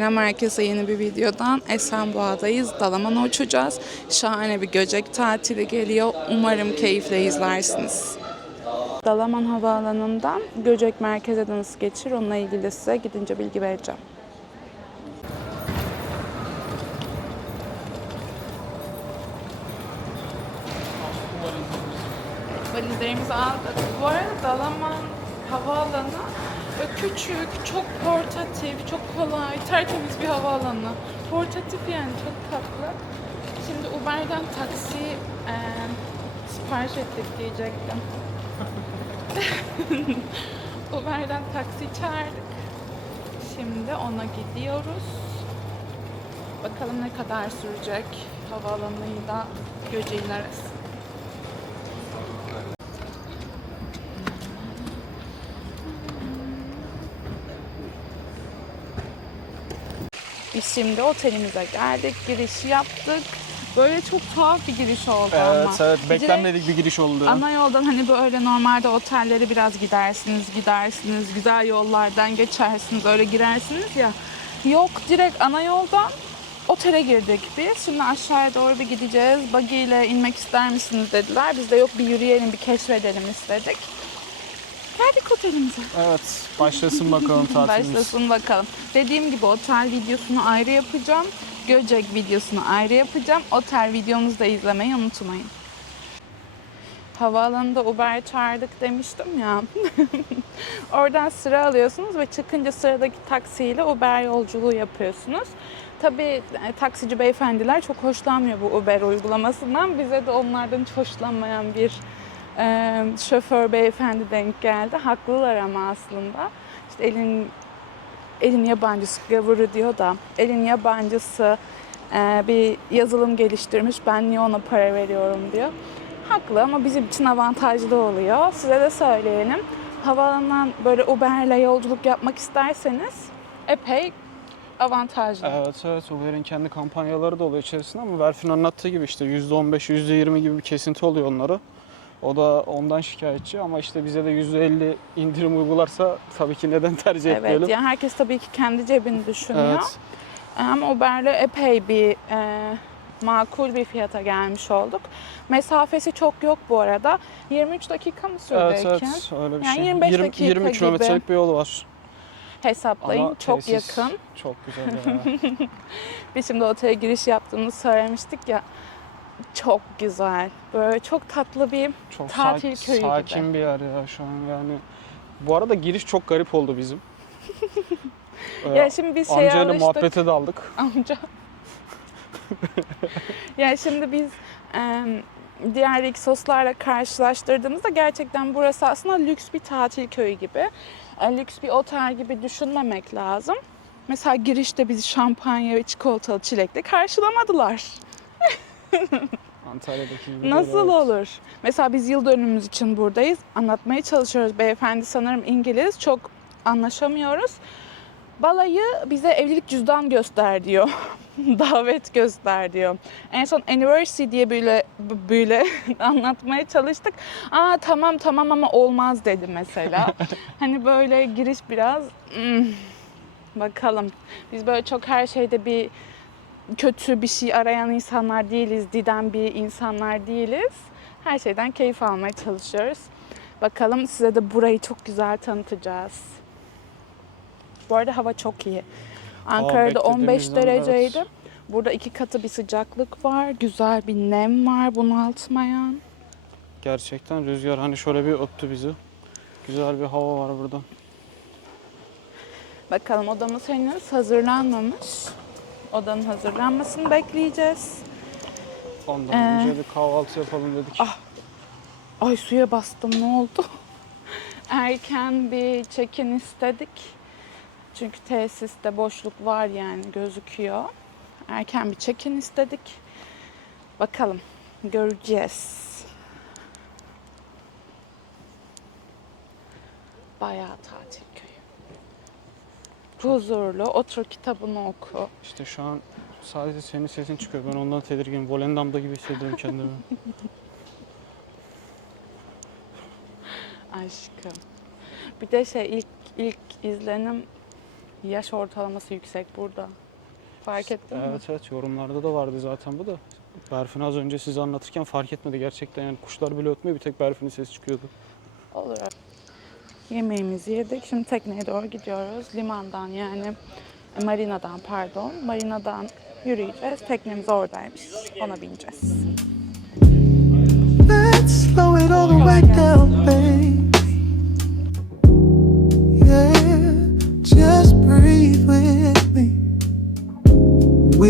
Selam herkese yeni bir videodan. Esenboğa'dayız. Dalaman'a uçacağız. Şahane bir göcek tatili geliyor. Umarım keyifle izlersiniz. Dalaman Havaalanı'ndan Göcek Merkez'e de nasıl geçir onunla ilgili size gidince bilgi vereceğim. Valizlerimizi aldık. Bu arada Dalaman Havaalanı küçük, çok portatif, çok kolay, tertemiz bir havaalanı. Portatif yani çok tatlı. Şimdi Uber'den taksi e, sipariş ettik diyecektim. Uber'den taksi çağırdık. Şimdi ona gidiyoruz. Bakalım ne kadar sürecek havaalanıyla Göceğin arası. Şimdi otelimize geldik, girişi yaptık. Böyle çok tuhaf bir giriş oldu ama. Evet evet Direkt beklenmedik bir giriş oldu. Ana yoldan hani böyle normalde otelleri biraz gidersiniz, gidersiniz, güzel yollardan geçersiniz, öyle girersiniz ya. Yok direkt ana yoldan otele girdik biz. Şimdi aşağıya doğru bir gideceğiz. Buggy ile inmek ister misiniz dediler. Biz de yok bir yürüyelim, bir keşfedelim istedik. Geldik otelimize. Evet başlasın bakalım tatilimiz. Başlasın bakalım. Dediğim gibi otel videosunu ayrı yapacağım. Göcek videosunu ayrı yapacağım. Otel videomuzu da izlemeyi unutmayın. Havaalanında Uber çağırdık demiştim ya. Oradan sıra alıyorsunuz ve çıkınca sıradaki taksiyle Uber yolculuğu yapıyorsunuz. Tabii e, taksici beyefendiler çok hoşlanmıyor bu Uber uygulamasından. Bize de onlardan hiç hoşlanmayan bir e, şoför beyefendi denk geldi. Haklılar ama aslında. İşte elin elin yabancısı gavuru diyor da elin yabancısı e, bir yazılım geliştirmiş ben niye ona para veriyorum diyor. Haklı ama bizim için avantajlı oluyor. Size de söyleyelim. Havaalanından böyle Uber'le yolculuk yapmak isterseniz epey avantajlı. Evet evet Uber'in kendi kampanyaları da oluyor içerisinde ama Berfin anlattığı gibi işte %15, %20 gibi bir kesinti oluyor onları. O da ondan şikayetçi ama işte bize de %50 indirim uygularsa tabii ki neden tercih Evet, etmeyelim. yani herkes tabii ki kendi cebini düşünüyor. Evet. Ama Uber'le epey bir e, makul bir fiyata gelmiş olduk. Mesafesi çok yok bu arada. 23 dakika mı sürdü Evet evet öyle bir Yani şey. 25 20, dakika 20 gibi. kilometrelik bir yol var. Hesaplayın Ama çok yakın. Çok güzel ya. Biz şimdi otele giriş yaptığımızı söylemiştik ya. Çok güzel. Böyle çok tatlı bir Çok Tatil sak- köyü gibi. sakin bir yer ya şu an yani. Bu arada giriş çok garip oldu bizim. Ee, ya şimdi biz şeye amcayla alıştık. muhabbete daldık. Amca. ya şimdi biz e, diğer Rixos'larla karşılaştırdığımızda gerçekten burası aslında lüks bir tatil köyü gibi. E, lüks bir otel gibi düşünmemek lazım. Mesela girişte bizi şampanya ve çikolatalı çilekle karşılamadılar. Antalya'daki gibi. Nasıl evet. olur? Mesela biz yıl dönümümüz için buradayız. Anlatmaya çalışıyoruz. Beyefendi sanırım İngiliz. Çok anlaşamıyoruz. Balayı bize evlilik cüzdan göster diyor. Davet göster diyor. En son anniversary diye böyle böyle anlatmaya çalıştık. Aa tamam tamam ama olmaz dedi mesela. hani böyle giriş biraz hmm, bakalım. Biz böyle çok her şeyde bir kötü bir şey arayan insanlar değiliz, diden bir insanlar değiliz. Her şeyden keyif almaya çalışıyoruz. Bakalım size de burayı çok güzel tanıtacağız. Bu arada hava çok iyi. Ankara'da 15 beklediğimizden, dereceydi. evet. Burada iki katı bir sıcaklık var. Güzel bir nem var bunaltmayan. Gerçekten rüzgar hani şöyle bir öptü bizi. Güzel bir hava var burada. Bakalım odamız henüz hazırlanmamış. Odanın hazırlanmasını bekleyeceğiz. Ondan Ee, önce bir kahvaltı yapalım dedik. Ah. Ay suya bastım ne oldu? Erken bir check-in istedik. Çünkü tesiste boşluk var yani gözüküyor. Erken bir check-in istedik. Bakalım göreceğiz. Bayağı tatil. Huzurlu, otur kitabını oku. İşte şu an sadece senin sesin çıkıyor. Ben ondan tedirginim. Volendam'da gibi hissediyorum kendimi. Aşkım. Bir de şey ilk ilk izlenim Yaş ortalaması yüksek burada. Fark ettin mi? Evet evet yorumlarda da vardı zaten bu da. Berfin az önce size anlatırken fark etmedi gerçekten yani kuşlar bile ötmüyor bir tek Berfin'in sesi çıkıyordu. Olur. Yemeğimizi yedik. Şimdi tekneye doğru gidiyoruz. Limandan yani marinadan pardon. Marinadan yürüyeceğiz. Teknemiz oradaymış. Ona bineceğiz. Let's slow it all the way down, babe.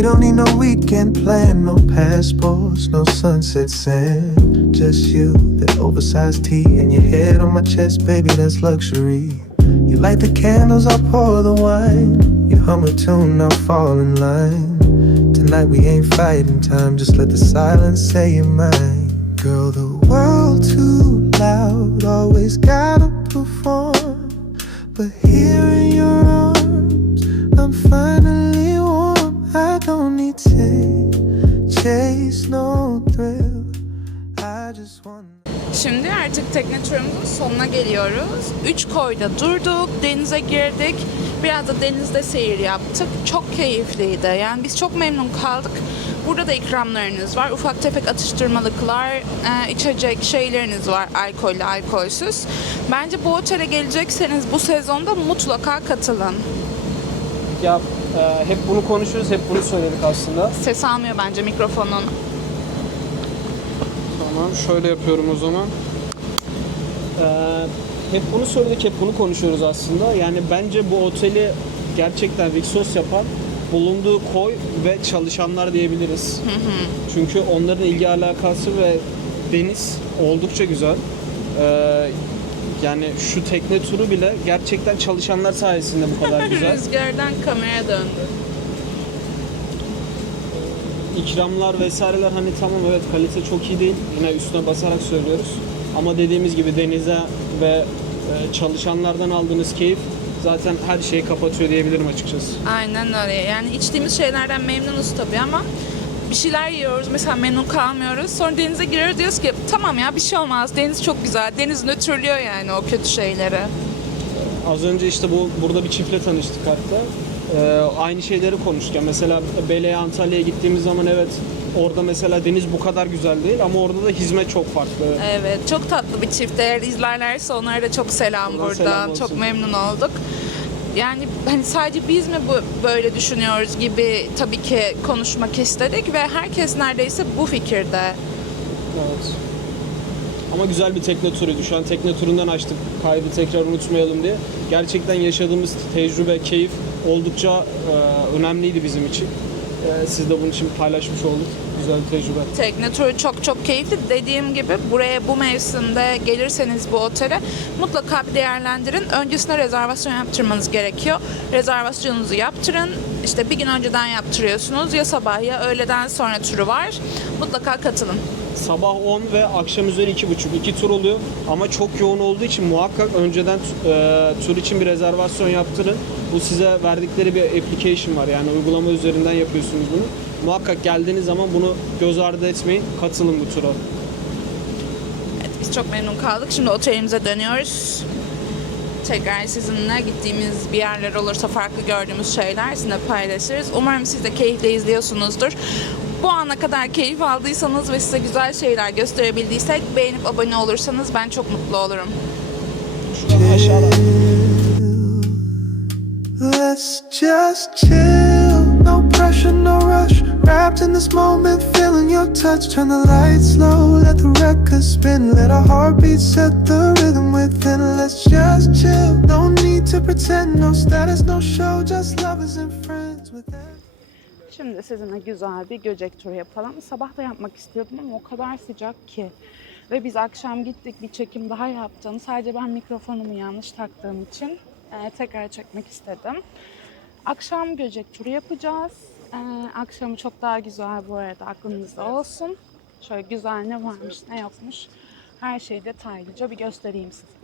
We don't need no weekend plan, no passports, no sunset sand. Just you, that oversized tee, and your head on my chest, baby, that's luxury. You light the candles, I'll pour the wine. You hum a tune, I'll fall in line. Tonight we ain't fighting time, just let the silence say you're mine. Girl, the world too loud, always gotta perform. But here in your arms, I'm finally Şimdi artık tekne turumuzun sonuna geliyoruz. Üç koyda durduk, denize girdik. Biraz da denizde seyir yaptık. Çok keyifliydi. Yani biz çok memnun kaldık. Burada da ikramlarınız var. Ufak tefek atıştırmalıklar, e, içecek şeyleriniz var. Alkollü, alkolsüz. Bence bu otele gelecekseniz bu sezonda mutlaka katılın. Ya e, hep bunu konuşuyoruz, hep bunu söyledik aslında. Ses almıyor bence mikrofonun. Tamam şöyle yapıyorum o zaman. Ee, hep bunu söyledik, hep bunu konuşuyoruz aslında. Yani bence bu oteli gerçekten Vixos yapan bulunduğu koy ve çalışanlar diyebiliriz. Çünkü onların ilgi alakası ve deniz oldukça güzel. Ee, yani şu tekne turu bile gerçekten çalışanlar sayesinde bu kadar güzel. Rüzgardan kameraya döndü. İkramlar vesaireler hani tamam evet kalite çok iyi değil. Yine üstüne basarak söylüyoruz. Ama dediğimiz gibi denize ve e, çalışanlardan aldığınız keyif zaten her şeyi kapatıyor diyebilirim açıkçası. Aynen öyle. Yani içtiğimiz şeylerden memnunuz tabii ama bir şeyler yiyoruz mesela memnun kalmıyoruz. Sonra denize giriyoruz diyoruz ki tamam ya bir şey olmaz. Deniz çok güzel. Deniz nötrlüyor yani o kötü şeyleri. Az önce işte bu burada bir çiftle tanıştık hatta. Ee, aynı şeyleri konuşurken mesela Bele'ye Antalya'ya gittiğimiz zaman evet orada mesela deniz bu kadar güzel değil ama orada da hizmet çok farklı. Evet çok tatlı bir çift. Eğer izlerlerse onlara da çok selam Buradan buradan. selam olsun. çok memnun olduk. Yani hani sadece biz mi bu böyle düşünüyoruz gibi tabii ki konuşmak istedik ve herkes neredeyse bu fikirde. Evet. Ama güzel bir tekne turuydu. Şu an tekne turundan açtık kaydı tekrar unutmayalım diye. Gerçekten yaşadığımız tecrübe, keyif oldukça e, önemliydi bizim için. E, siz de bunun için paylaşmış olduk. Güzel bir tecrübe. Tekne turu çok çok keyifli. Dediğim gibi buraya bu mevsimde gelirseniz bu otele mutlaka bir değerlendirin. Öncesinde rezervasyon yaptırmanız gerekiyor. Rezervasyonunuzu yaptırın. İşte bir gün önceden yaptırıyorsunuz. Ya sabah ya öğleden sonra turu var. Mutlaka katılın. Sabah 10 ve akşam üzeri 2.30 iki tur oluyor. Ama çok yoğun olduğu için muhakkak önceden e, tur için bir rezervasyon yaptırın. Bu size verdikleri bir application var. Yani uygulama üzerinden yapıyorsunuz bunu. Muhakkak geldiğiniz zaman bunu göz ardı etmeyin. Katılın bu tura. Evet, biz çok memnun kaldık. Şimdi otelimize dönüyoruz. Tekrar sizinle gittiğimiz bir yerler olursa farklı gördüğümüz şeyler sizinle paylaşırız. Umarım siz de keyifle izliyorsunuzdur. Bu ana kadar keyif aldıysanız ve size güzel şeyler gösterebildiysek beğenip abone olursanız ben çok mutlu olurum. Şuradan aşağıdan. Let's just chill. No pressure, no rush. İn this moment, feeling your touch. Turn the lights low, let the record spin. Let our heartbeat set the rhythm within. Let's just chill. No need to pretend, no status, no show. Just lovers and friends with Şimdi sizinle güzel bir göcek turu yapalım. Sabah da yapmak istiyordum ama o kadar sıcak ki. Ve biz akşam gittik bir çekim daha yaptım. Sadece ben mikrofonumu yanlış taktığım için e, tekrar çekmek istedim. Akşam göcek turu yapacağız. E, akşamı çok daha güzel bu arada aklınızda olsun. Şöyle güzel ne varmış ne yokmuş. Her şeyi detaylıca bir göstereyim size.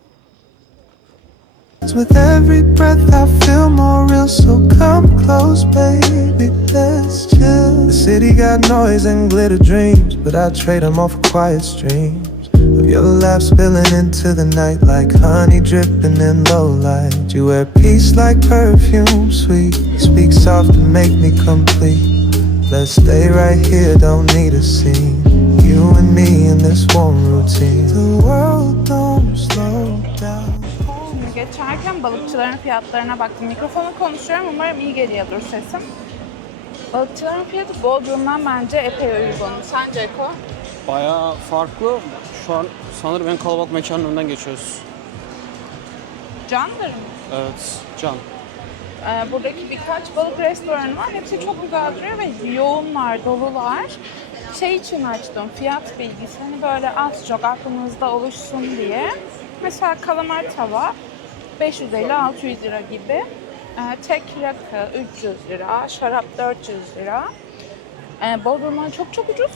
With every breath, I feel more real. So come close, baby. Let's chill. The city got noise and glitter dreams, but I trade them all for quiet streams of Your laugh spilling into the night like honey dripping in low light. You wear peace like perfume, sweet. Speak soft to make me complete. Let's stay right here, don't need a scene. You and me in this one routine. The world don't slow down. Geçerken balıkçıların fiyatlarına baktım. Mikrofonu konuşuyorum umarım iyi geliyordur sesim. Balıkçıların fiyatı Bodrum'dan bence epey uygun. Sence Eko? Bayağı farklı. Şu an sanırım en kalabalık mekanın önünden geçiyoruz. Candır mı? Evet, Can. Ee, buradaki birkaç balık restoranı var. Hepsi çok güzel duruyor ve yoğunlar, dolular. Şey için açtım, fiyat bilgisi. Hani böyle az çok aklınızda oluşsun diye. Mesela kalamar tava 550-600 lira gibi. Ee, tek rakı 300 lira, şarap 400 lira. Ee, Bodrum'dan çok çok ucuz.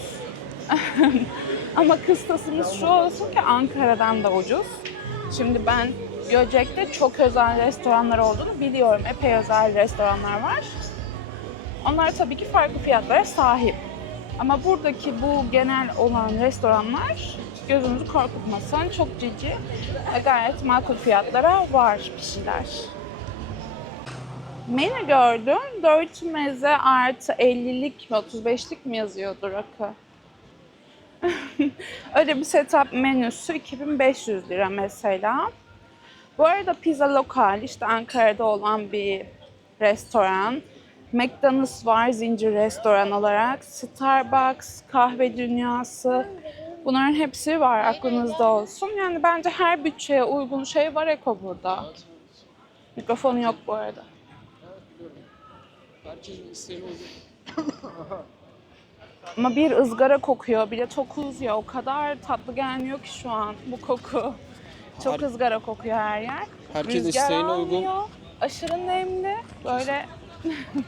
Ama kıstasımız şu olsun ki Ankara'dan da ucuz. Şimdi ben Göcek'te çok özel restoranlar olduğunu biliyorum. Epey özel restoranlar var. Onlar tabii ki farklı fiyatlara sahip. Ama buradaki bu genel olan restoranlar gözünüzü korkutmasın. Çok cici ve gayet makul fiyatlara var bir şeyler. Menü gördüm. 4 meze artı 50'lik mi 35'lik mi yazıyordu rakı? Öyle bir setup menüsü 2500 lira mesela. Bu arada pizza lokal işte Ankara'da olan bir restoran. McDonald's var zincir restoran olarak. Starbucks, kahve dünyası. Bunların hepsi var aklınızda olsun. Yani bence her bütçeye uygun şey var Eko burada. Mikrofonu yok bu arada. Ama bir ızgara kokuyor, bir de tokuz ya. O kadar tatlı gelmiyor ki şu an bu koku. Çok Her- ızgara kokuyor her yer. Herkes isteğine uygun. almıyor. Aşırı nemli. Böyle...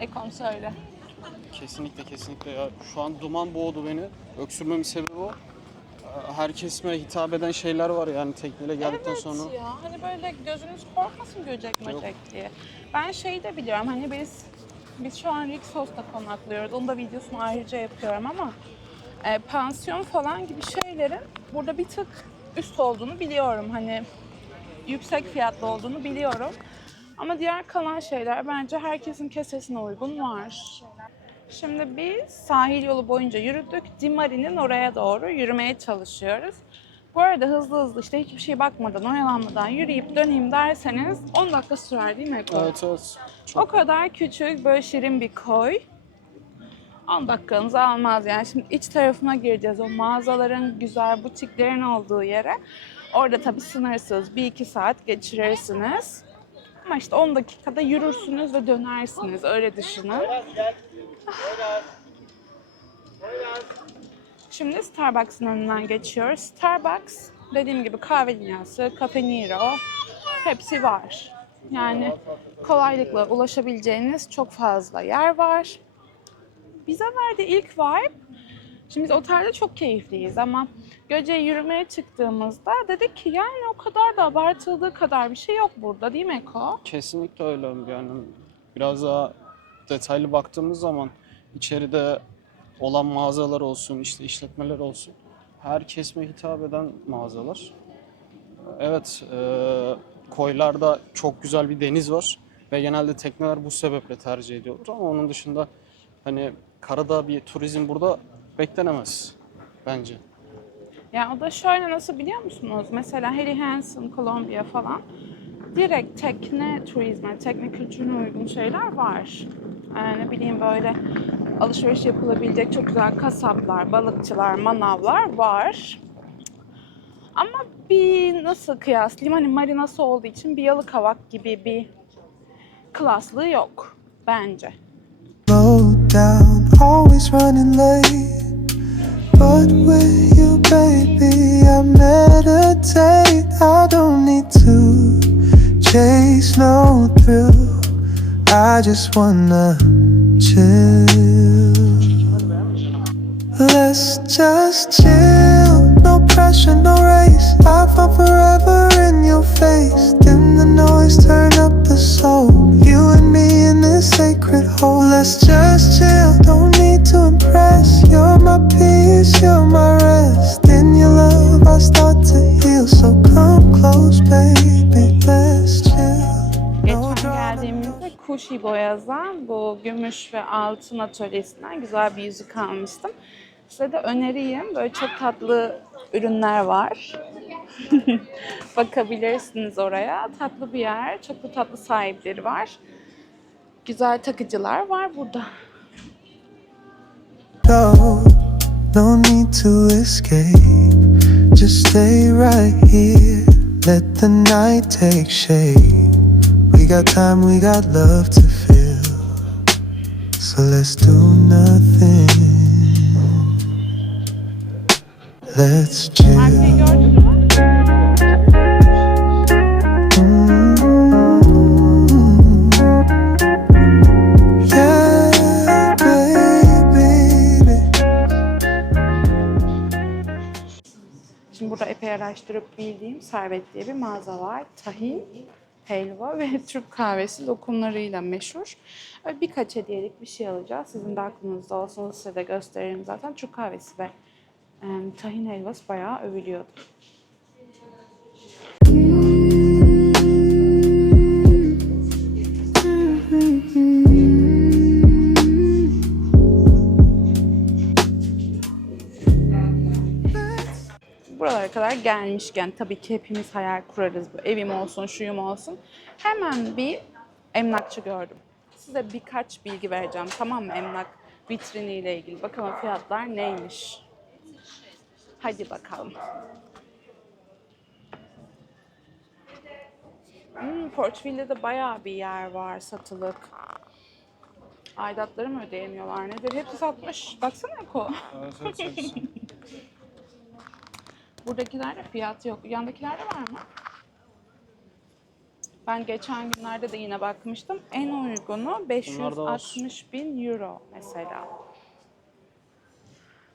Ekom söyle. Kesinlikle kesinlikle ya. Şu an duman boğdu beni. Öksürmemin sebebi o. Ee, Her kesime hitap eden şeyler var yani tekneyle geldikten evet sonra. ya hani böyle gözünüz korkmasın göcek möcek diye. Ben şeyi de biliyorum hani biz biz şu an Rixos'ta konaklıyoruz. Onun da videosunu ayrıca yapıyorum ama e, pansiyon falan gibi şeylerin burada bir tık üst olduğunu biliyorum. Hani yüksek fiyatlı olduğunu biliyorum. Ama diğer kalan şeyler bence herkesin kesesine uygun var. Şimdi biz sahil yolu boyunca yürüdük. Dimari'nin oraya doğru yürümeye çalışıyoruz. Bu arada hızlı hızlı işte hiçbir şey bakmadan, oyalanmadan yürüyüp döneyim derseniz 10 dakika sürer değil mi Eko? Evet evet. O Çok kadar küçük, böyle şirin bir koy. 10 dakikanızı almaz yani. Şimdi iç tarafına gireceğiz. O mağazaların, güzel butiklerin olduğu yere. Orada tabii sınırsız 1-2 saat geçirirsiniz. Ama işte 10 dakikada yürürsünüz ve dönersiniz. Öyle düşünün. Şimdi Starbucks'ın önünden geçiyoruz. Starbucks dediğim gibi kahve dünyası, Cafe Nero hepsi var. Yani kolaylıkla ulaşabileceğiniz çok fazla yer var. Bize verdiği ilk vibe, şimdi biz otelde çok keyifliyiz ama Göce'ye yürümeye çıktığımızda dedik ki yani o kadar da abartıldığı kadar bir şey yok burada değil mi Eko? kesinlikle öyle yani. Biraz daha detaylı baktığımız zaman içeride olan mağazalar olsun, işte işletmeler olsun. Her kesime hitap eden mağazalar. Evet, e, koylarda çok güzel bir deniz var ve genelde tekneler bu sebeple tercih ediyorlar ama onun dışında hani karada bir turizm burada beklenemez bence. Yani o da şöyle nasıl biliyor musunuz? Mesela Helly Hansen, Kolombiya falan direkt tekne turizme, tekne kültürüne uygun şeyler var. Yani ne bileyim böyle alışveriş yapılabilecek çok güzel kasaplar, balıkçılar, manavlar var. Ama bir nasıl kıyaslayayım hani marinası olduğu için bir yalıkavak gibi bir klaslığı yok bence. Chase no thrill. I just wanna chill. Let's just chill. No pressure, no race. I fall forever gümüş ve altın atölyesinden güzel bir yüzük almıştım. Size de öneriyim. Böyle çok tatlı ürünler var. Bakabilirsiniz oraya. Tatlı bir yer. Çok da tatlı sahipleri var. Güzel takıcılar var burada. Go, no need to escape. Just stay right here. Let the night take shape. We got time, we got love to fill. So let's do nothing. Let's chill. Şimdi burada epey araştırıp bildiğim Servet diye bir mağaza var. Tahin, helva ve Türk kahvesi lokumlarıyla meşhur. Öyle birkaç hediyelik bir şey alacağız. Sizin de aklınızda olsun size de gösteririm zaten. Türk kahvesi ve tahin helvası bayağı övülüyordu. Kadar gelmişken tabii ki hepimiz hayal kurarız. Bu evim olsun, şuyum olsun. Hemen bir emlakçı gördüm. Size birkaç bilgi vereceğim tamam mı emlak vitriniyle ilgili. Bakalım fiyatlar neymiş. Hadi bakalım. Hmm, Portville'de bayağı bir yer var satılık. Aidatları mı ödeyemiyorlar nedir? Hepsi satmış. Baksana Eko. Buradakilerde fiyat yok. Yandakilerde var mı? Ben geçen günlerde de yine bakmıştım. En uygunu Bunlarda var. 560 bin euro mesela.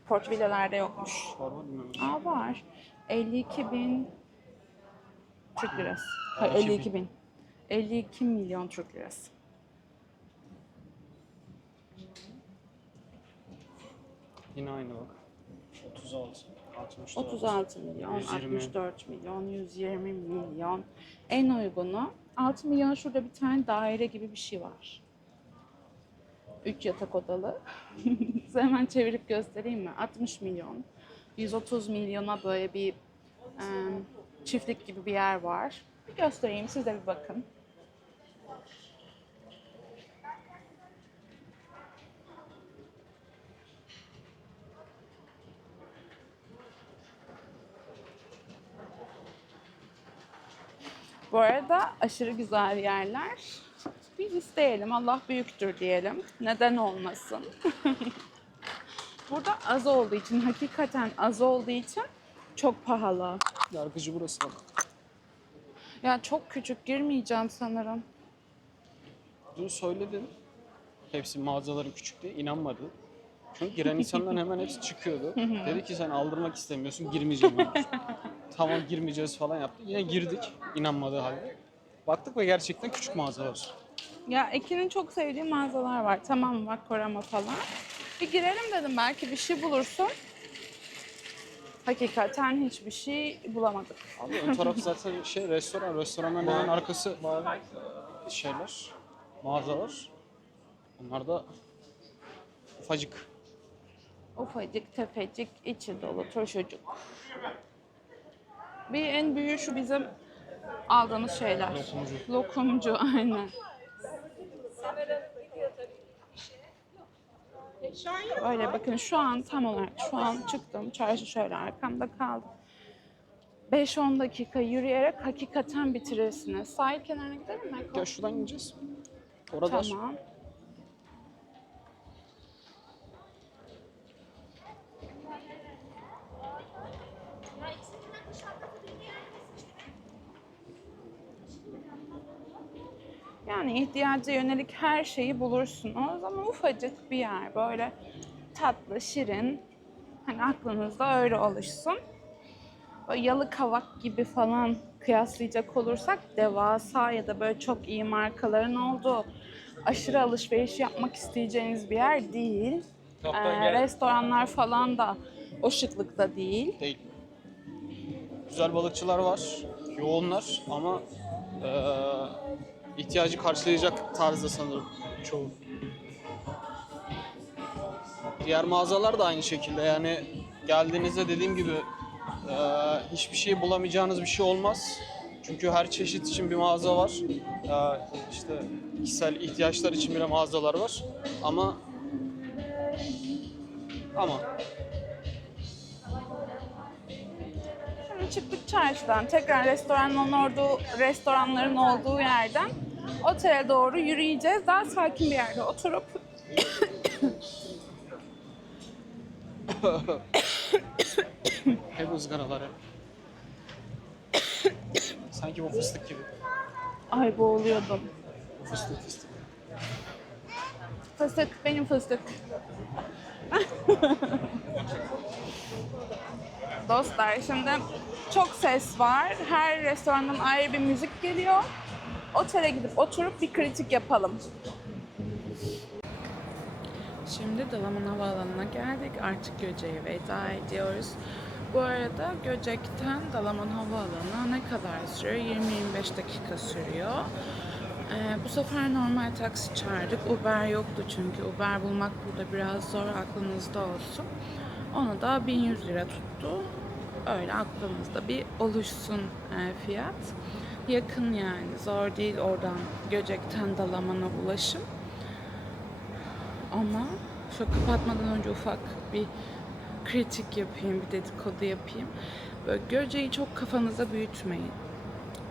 Portvilla'larda yokmuş. Var mı. Aa var. 52 bin Türk lirası. Hayır 52 52 bin. 52 milyon Türk lirası. Yine aynı bak. 36, 64. 36 milyon, 120. 64 milyon, 120 milyon. En uygunu 6 milyon şurada bir tane daire gibi bir şey var. 3 yatak odalı. Size hemen çevirip göstereyim mi? 60 milyon. 130 milyona böyle bir e, çiftlik gibi bir yer var. Bir göstereyim siz de bir bakın. Bu arada aşırı güzel yerler. Biz isteyelim, Allah büyüktür diyelim. Neden olmasın? Burada az olduğu için, hakikaten az olduğu için çok pahalı. Yargıcı burası bak. Ya çok küçük girmeyeceğim sanırım. Dün söyledim. Hepsi mağazaların küçük diye inanmadı. Çünkü giren insanların hemen hepsi çıkıyordu. Dedi ki sen aldırmak istemiyorsun girmeyeceğim. tamam girmeyeceğiz falan yaptı. Yine girdik inanmadığı halde. Baktık ve gerçekten küçük mağazalar. Ya Ekin'in çok sevdiği mağazalar var. Tamam? Bak Korama falan. Bir girelim dedim belki bir şey bulursun. Hakikaten hiçbir şey bulamadık. Abi ön taraf zaten şey restoran. Restoranların hemen arkası şeyler, mağazalar. Onlar da ufacık. Ufacık tefecik içi dolu turşucuk. Bir en büyüğü şu bizim aldığımız şeyler. Lokumcu. Lokumcu aynen. Öyle bakın şu an tam olarak şu an çıktım. Çarşı şöyle arkamda kaldı. 5-10 dakika yürüyerek hakikaten bitirirsiniz. Sahil kenarına gidelim mi? Ya şuradan gideceğiz. Orada Tamam. Yani ihtiyaca yönelik her şeyi bulursunuz ama ufacık bir yer böyle tatlı, şirin. Hani aklınızda öyle oluşsun. Böyle yalı kavak gibi falan kıyaslayacak olursak devasa ya da böyle çok iyi markaların olduğu aşırı alışveriş yapmak isteyeceğiniz bir yer değil. Ee, restoranlar falan da o şıklıkta değil. değil. Güzel balıkçılar var, yoğunlar ama eee, ihtiyacı karşılayacak tarzda sanırım çoğu. Diğer mağazalar da aynı şekilde yani geldiğinizde dediğim gibi e, hiçbir şey bulamayacağınız bir şey olmaz. Çünkü her çeşit için bir mağaza var. E, işte kişisel ihtiyaçlar için bile mağazalar var. Ama ama Şimdi çıktık çarşıdan. Tekrar restoranın olduğu, restoranların olduğu yerden otele doğru yürüyeceğiz. Daha sakin bir yerde oturup hep ızgaralar hep. Sanki bu fıstık gibi. ay boğuluyordum. Fıstık fıstık. Fıstık, benim fıstık. Dostlar şimdi çok ses var. Her restorandan ayrı bir müzik geliyor. Otele gidip oturup bir kritik yapalım. Şimdi Dalaman Havaalanı'na geldik. Artık Göcek'e veda ediyoruz. Bu arada Göcek'ten Dalaman Havaalanı'na ne kadar sürüyor? 20-25 dakika sürüyor. Ee, bu sefer normal taksi çağırdık. Uber yoktu çünkü. Uber bulmak burada biraz zor. Aklınızda olsun. Onu da 1100 lira tuttu. Öyle aklımızda bir oluşsun e, fiyat. Yakın yani. Zor değil oradan Göcek'ten Dalaman'a ulaşım. Ama şu kapatmadan önce ufak bir kritik yapayım, bir dedikodu yapayım. Böyle Göce'yi çok kafanıza büyütmeyin.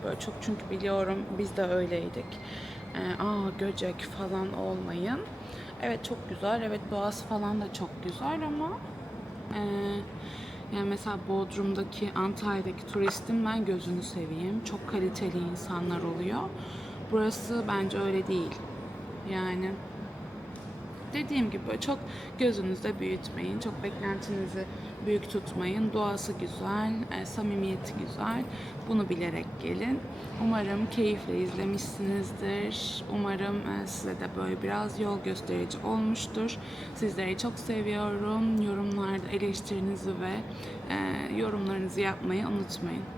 Böyle çok çünkü biliyorum biz de öyleydik. Ee, aa Göcek falan olmayın. Evet çok güzel, evet doğası falan da çok güzel ama ee, yani mesela Bodrum'daki, Antalya'daki turistin ben gözünü seveyim. Çok kaliteli insanlar oluyor. Burası bence öyle değil. Yani dediğim gibi çok gözünüzde büyütmeyin. Çok beklentinizi büyük tutmayın. Doğası güzel, e, samimiyeti güzel. Bunu bilerek gelin. Umarım keyifle izlemişsinizdir. Umarım e, size de böyle biraz yol gösterici olmuştur. Sizleri çok seviyorum. Yorumlarda eleştirinizi ve e, yorumlarınızı yapmayı unutmayın.